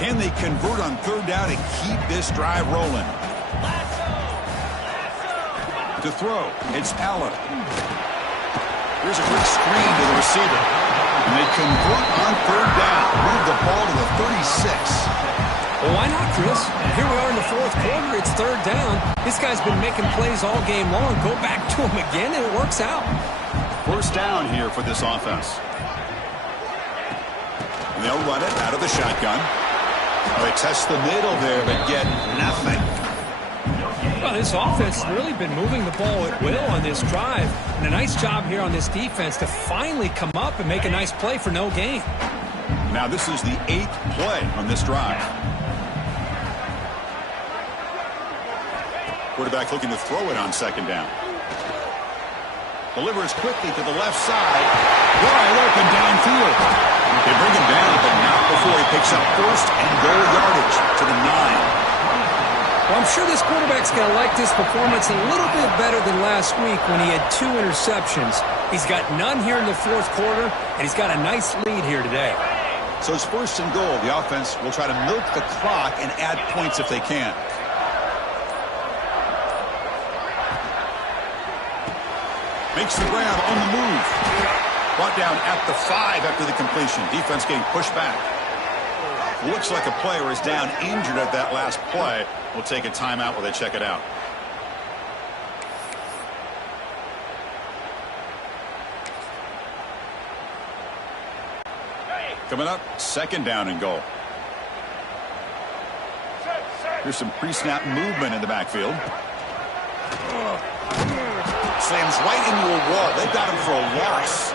Can they convert on 3rd down and keep this drive rolling? To throw, it's Allen. Here's a quick screen to the receiver. And they convert on 3rd down. Move the ball to the 36. Well, why not, Chris? Here we are in the 4th quarter. It's 3rd down. This guy's been making plays all game long. Go back to him again, and it works out. 1st down here for this offense. And they'll run it out of the shotgun. They test the middle there, but get nothing. Well, this offense has really been moving the ball at will on this drive. And a nice job here on this defense to finally come up and make a nice play for no gain. Now this is the 8th play on this drive. Quarterback looking to throw it on 2nd down. Delivers quickly to the left side. Wide open downfield. They bring him down, but not before he picks up 1st and goal yardage to the 9. Well, I'm sure this quarterback's going to like this performance a little bit better than last week when he had 2 interceptions. He's got none here in the 4th quarter, and he's got a nice lead here today. So it's 1st and goal. The offense will try to milk the clock and add points if they can. Makes the grab on the move. Brought down at the 5 after the completion. Defense getting pushed back. Looks like a player is down injured at that last play. We'll take a timeout while they check it out. Coming up, 2nd down and goal. Here's some pre-snap movement in the backfield. Slams right into a wall. They've got him for a loss.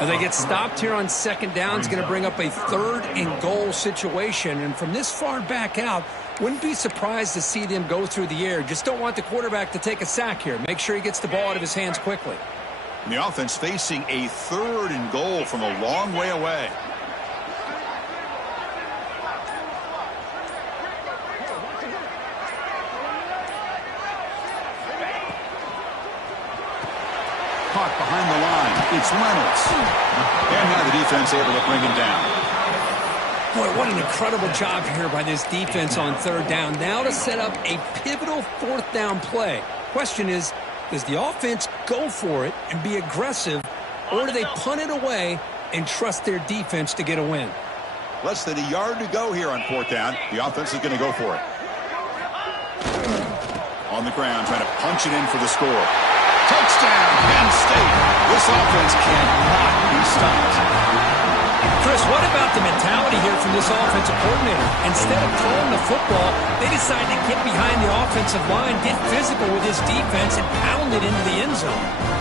As they get stopped here on 2nd down, it's going to bring up a 3rd and goal situation. And from this far back out, wouldn't be surprised to see them go through the air. Just don't want the quarterback to take a sack here. Make sure he gets the ball out of his hands quickly. And the offense facing a 3rd and goal from a long way away. Caught behind the line. It's Reynolds. And now the defense able to bring him down. Boy, what an incredible job here by this defense on 3rd down. Now to set up a pivotal 4th down play. Question is, does the offense go for it and be aggressive, or do they punt it away and trust their defense to get a win? Less than a yard to go here on 4th down. The offense is going to go for it. On the ground, trying to punch it in for the score. Touchdown, Penn State. This offense cannot be stopped. Chris, what about the mentality here from this offensive coordinator? Instead of throwing the football, they decide to get behind the offensive line, get physical with this defense, and pound it into the end zone.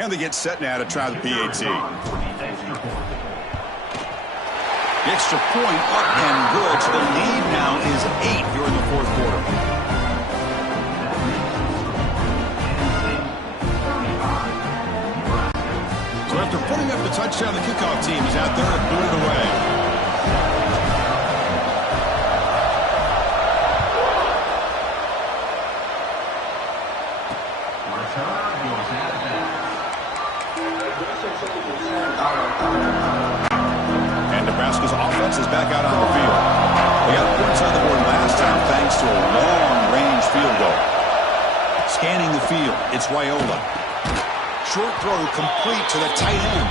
And they get set now to try the PAT. The extra point up and good. So the lead now is 8 here in the fourth quarter. So after putting up the touchdown, the kickoff team is out there and blew it away. And Nebraska's offense is back out on the field. They got points on the board last time thanks to a long-range field goal. Scanning the field, it's Wyola. Short throw complete to the tight end.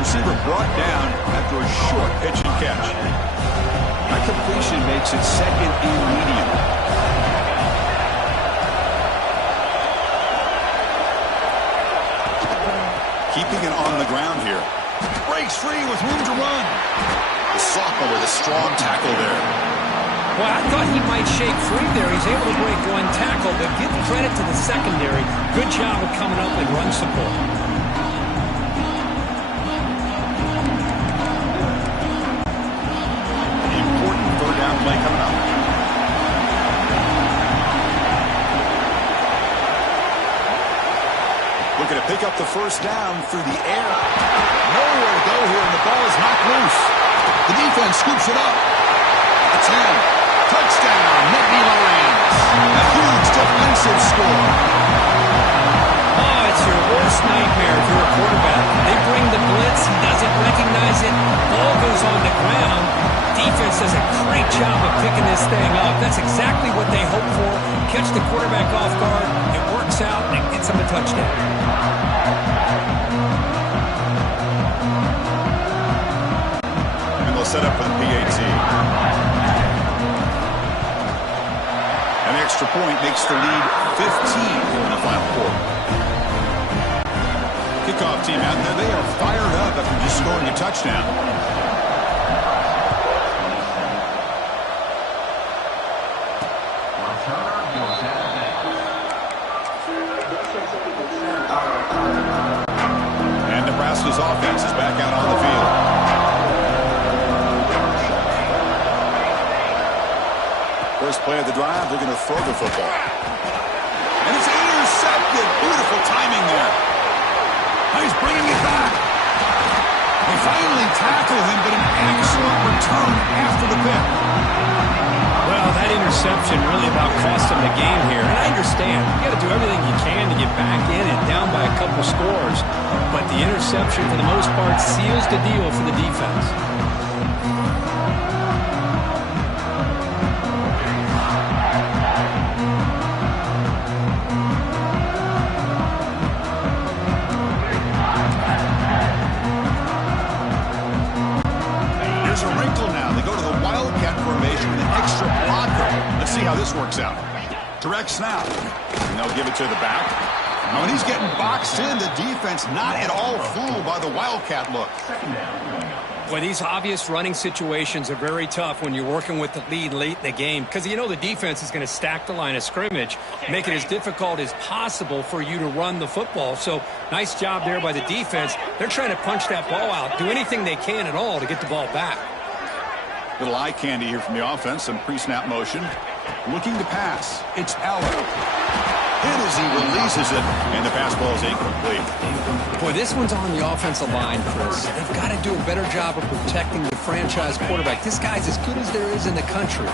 Receiver brought down after a short pitch and catch. That completion makes it second and medium. Keeping it on the ground here. Breaks free with room to run. The sophomore with a strong tackle there. Well, I thought he might shake free there. He's able to break one tackle, but give credit to the secondary. Good job of coming up with run support. The important third down play coming up. Looking to pick up the first down through the air. Nowhere to go here, and the ball is knocked loose. The defense scoops it up. A 10. Touchdown, Nittany Lions. A huge defensive score. Oh, it's your worst nightmare if you're a quarterback. They bring the blitz. He doesn't recognize it. Ball goes on the ground. Defense does a great job of picking this thing up. That's exactly what they hope for. Catch the quarterback off guard. It works out, and it gets him a touchdown. And they'll set up for the PAT. An extra point makes the lead 15 here in the final quarter. Kickoff team out there, they are fired up after just scoring a touchdown. And Nebraska's offense is back out on the field. First play of the drive, they're going to throw the football. And it's intercepted. Beautiful timing there. Now he's bringing it back. They finally tackle him, but an excellent return after the pick. Well, that interception really about cost him the game here. And I understand. You got to do everything you can to get back in and down by a couple scores. But the interception, for the most part, seals the deal for the defense. See how this works out. Direct snap. And they'll give it to the back. Now, when he's getting boxed in, the defense not at all fooled by the Wildcat look. Well, these obvious running situations are very tough when you're working with the lead late in the game because you know the defense is going to stack the line of scrimmage, make it as difficult as possible for you to run the football. So, nice job there by the defense. They're trying to punch that ball out, do anything they can at all to get the ball back. Little eye candy here from the offense, some pre-snap motion. Looking to pass. It's Allen. And as he releases it, and the pass ball is incomplete. Boy, this one's on the offensive line, Chris. They've got to do a better job of protecting the franchise quarterback. This guy's as good as there is in the country,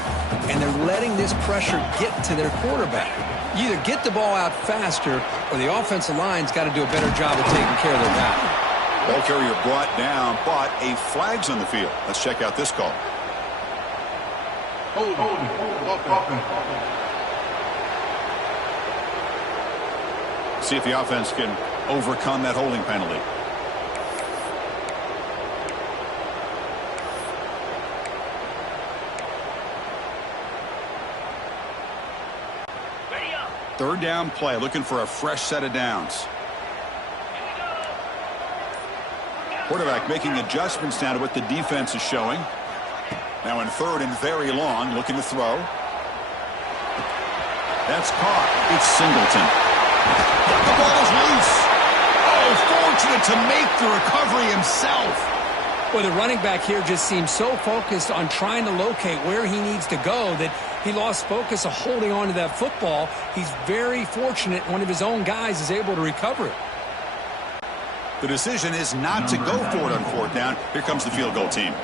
and they're letting this pressure get to their quarterback. You either get the ball out faster, or the offensive line's got to do a better job of taking care of their guy. Ball carrier brought down, but a flag's on the field. Let's check out this call. See if the offense can overcome that holding penalty. Third down play, looking for a fresh set of downs. Quarterback making adjustments now to what the defense is showing. Now in third and very long, looking to throw. That's caught. It's Singleton. The ball is loose. Oh, fortunate to make the recovery himself. Well, the running back here just seems so focused on trying to locate where he needs to go that he lost focus of holding on to that football. He's very fortunate one of his own guys is able to recover it. The decision is not to go for it on fourth down. Here comes the field goal team.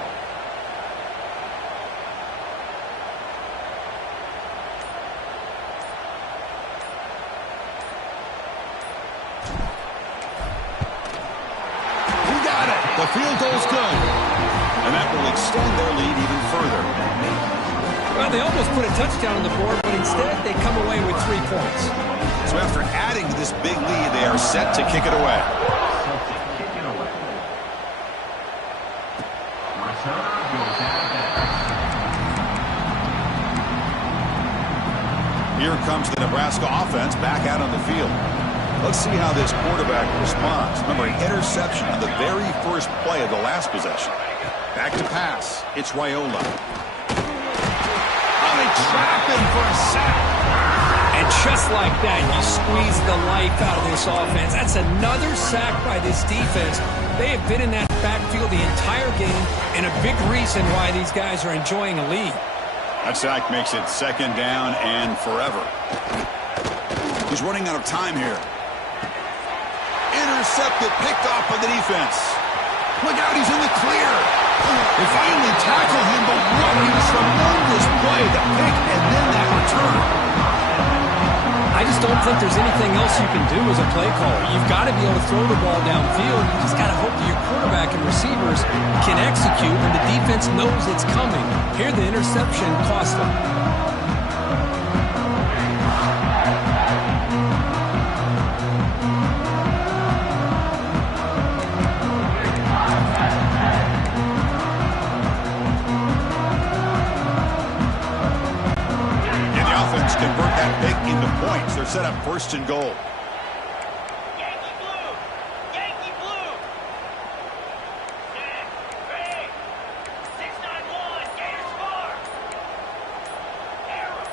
The field goal's good. And that will extend their lead even further. Well, they almost put a touchdown on the board, but instead they come away with 3 points. So after adding to this big lead, they are set to kick it away. Here comes the Nebraska offense back out on the field. Let's see how this quarterback responds. Remember, an interception on the very first play of the last possession. Back to pass. It's Raiola. Oh, they trap him for a sack. And just like that, you squeeze the life out of this offense. That's another sack by this defense. They have been in that backfield the entire game, and a big reason why these guys are enjoying a lead. That sack makes it second down and forever. He's running out of time here. Intercepted, picked off by the defense. Look out, he's in the clear. They finally tackle him, but what a tremendous play. The pick and then that return. I just don't think there's anything else you can do as a play caller. You've got to be able to throw the ball downfield. You just got to hope that your quarterback and receivers can execute when the defense knows it's coming. Here, the interception cost them. Convert that pick into points. They're set up first and goal. Yankee blue! Yankee blue! 6-9-1, Gator score! Error!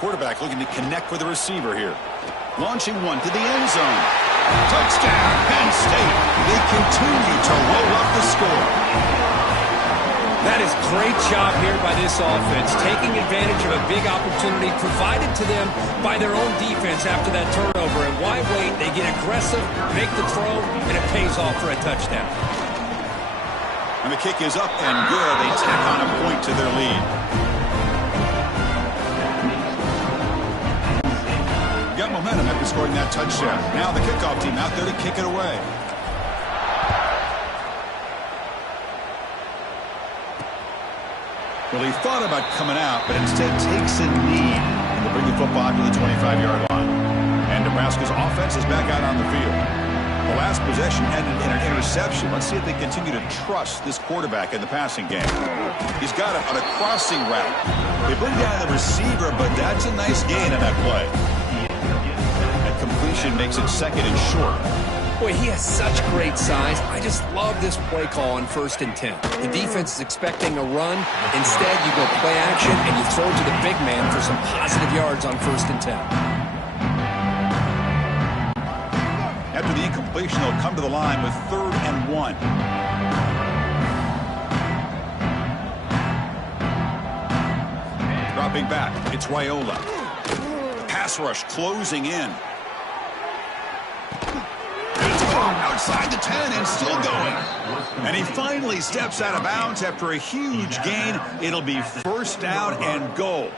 Quarterback looking to connect with the receiver here. Launching one to the end zone. Touchdown, Penn State. They continue to roll up the score. That is great job here by this offense, taking advantage of a big opportunity provided to them by their own defense after that turnover. And why wait? They get aggressive, make the throw, and it pays off for a touchdown. And the kick is up and good. They tack on a point to their lead. Got momentum after scoring that touchdown. Now the kickoff team out there to kick it away. Well, he thought about coming out, but instead takes a knee to bring the football to the 25-yard line. And Nebraska's offense is back out on the field. The last possession ended in an interception. Let's see if they continue to trust this quarterback in the passing game. He's got it on a crossing route. They bring down the receiver, but that's a nice gain on that play. That completion makes it second and short. Boy, he has such great size. I just love this play call on 1st and 10. The defense is expecting a run. Instead, you go play action, and you throw to the big man for some positive yards on 1st and 10. After the incompletion, they'll come to the line with 3rd and 1. Dropping back, it's Raiola. Pass rush closing in. Outside the 10 and still going. And he finally steps out of bounds after a huge gain. It'll be 1st down and goal.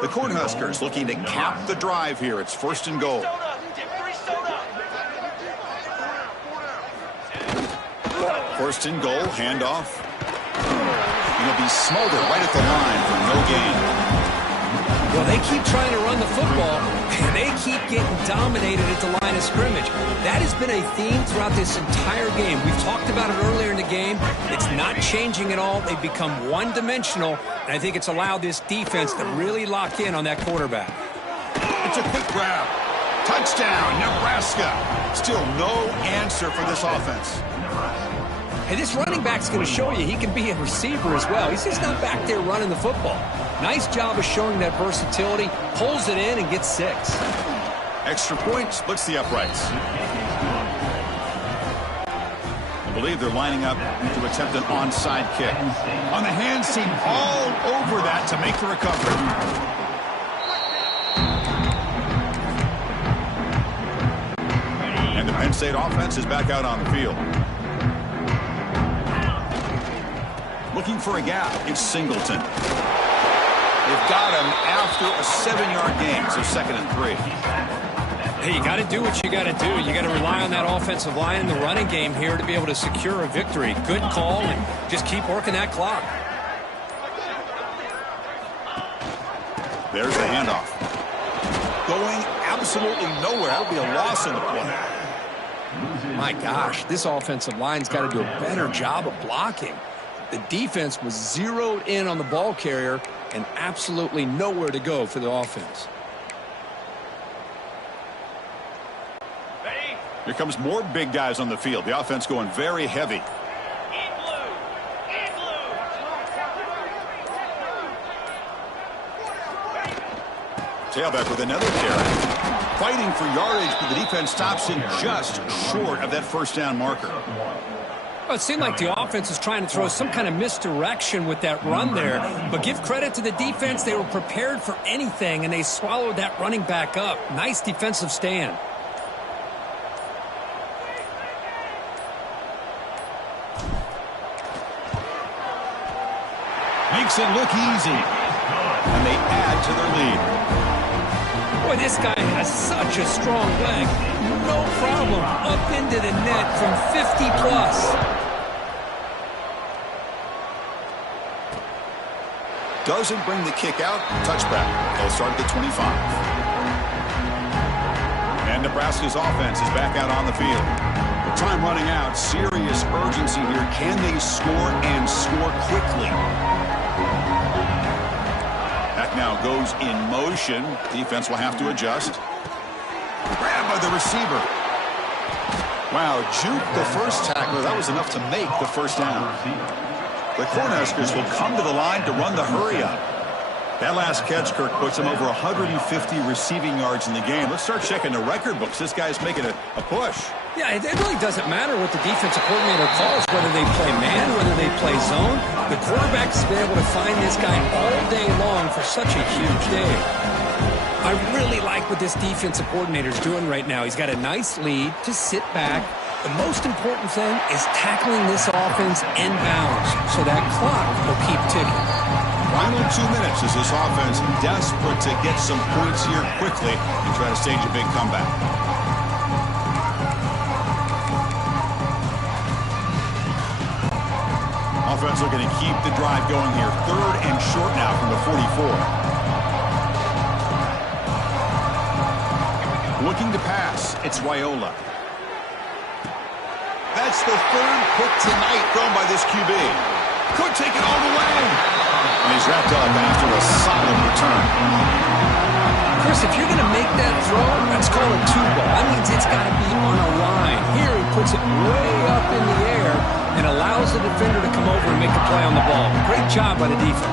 The Cornhuskers looking to cap the drive here. It's 1st and goal. 1st and goal, handoff. And he'll be smothered right at the line for no gain. Well, they keep trying to run the football, and they keep getting dominated at the line of scrimmage. That has been a theme throughout this entire game. We've talked about it earlier in the game. It's not changing at all. They've become one-dimensional, and I think it's allowed this defense to really lock in on that quarterback. It's a quick grab. Touchdown, Nebraska. Still no answer for this offense. Hey, this running back's going to show you he can be a receiver as well. He's just not back there running the football. Nice job of showing that versatility. Pulls it in and gets 6. Extra point, splits the uprights. believe they're lining up to attempt an onside kick. On the hands team, all over that to make the recovery. And the Penn State offense is back out on the field. Looking for a gap, it's Singleton. They've got him after a 7-yard gain, so 2nd and 3. Hey, you got to do what you got to do. You got to rely on that offensive line in the running game here to be able to secure a victory. Good call, and just keep working that clock. There's the handoff. Going absolutely nowhere. That'll be a loss in the play. My gosh, this offensive line's got to do a better job of blocking. The defense was zeroed in on the ball carrier and absolutely nowhere to go for the offense. Here comes more big guys on the field. The offense going very heavy. Tailback with another carry. Fighting for yardage, but the defense stops him just short of that first down marker. Well, it seemed like the offense was trying to throw some kind of misdirection with that run there. But give credit to the defense. They were prepared for anything, and they swallowed that running back up. Nice defensive stand. Makes it look easy. And they add to their lead. Boy, this guy has such a strong leg. No problem. Up into the net from 50 plus. Doesn't bring the kick out. Touchback. They'll start at the 25. And Nebraska's offense is back out on the field. With time running out, serious urgency here. Can they score and score quickly? That now goes in motion. Defense will have to adjust. Grabbed by the receiver. Wow, juke the first tackler. That was enough to make the first down. The Cornhuskers will come to the line to run the hurry-up. That last catch, Kirk, puts him over 150 receiving yards in the game. Let's start checking the record books. This guy's making a push. Yeah, it really doesn't matter what the defensive coordinator calls, whether they play man, whether they play zone. The quarterback's been able to find this guy all day long for such a huge day. I really like what this defensive coordinator's doing right now. He's got a nice lead. Just sit back. The most important thing is tackling this offense inbounds so that clock will keep ticking. Final 2 minutes as this offense desperate to get some points here quickly and try to stage a big comeback. Offense looking to keep the drive going here. 3rd and short now from the 44. Looking to pass. It's Raiola. That's the 3rd pick tonight thrown by this QB. Could take it all the way. And he's wrapped up after a solid return. Chris, if you're going to make that throw, that's called a 2-ball. That means it's got to be on a line. Here he puts it way up in the air and allows the defender to come over and make a play on the ball. Great job by the defense.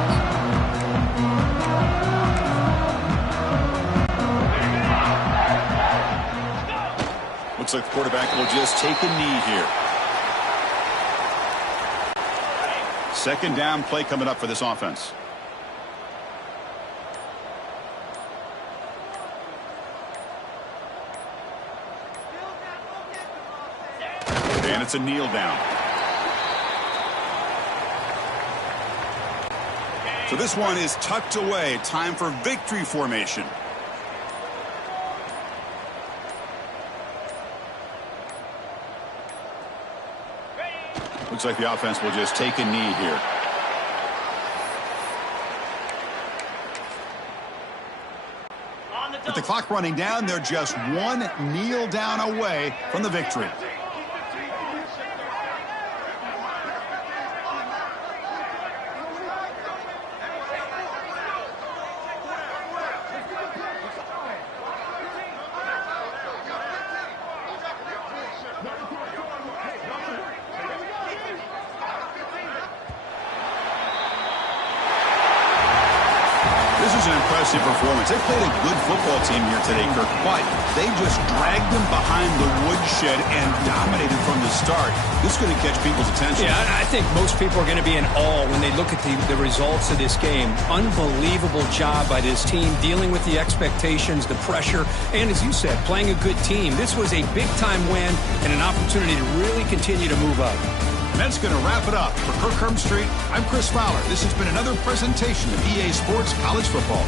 Looks like the quarterback will just take a knee here. 2nd down play coming up for this offense. And it's a kneel down. So this one is tucked away. Time for victory formation. Looks like the offense will just take a knee here. With the clock running down, they're just one kneel down away from the victory. impressive performance. They played a good football team here today, Kirk, but they just dragged them behind the woodshed and dominated from the start. This is going to catch people's attention. Yeah, I think most people are going to be in awe when they look at the results of this game. Unbelievable job by this team, dealing with the expectations, the pressure, and as you said, playing a good team. This was a big-time win and an opportunity to really continue to move up. And that's going to wrap it up. For Kirk Street, I'm Chris Fowler. This has been another presentation of EA Sports College Football.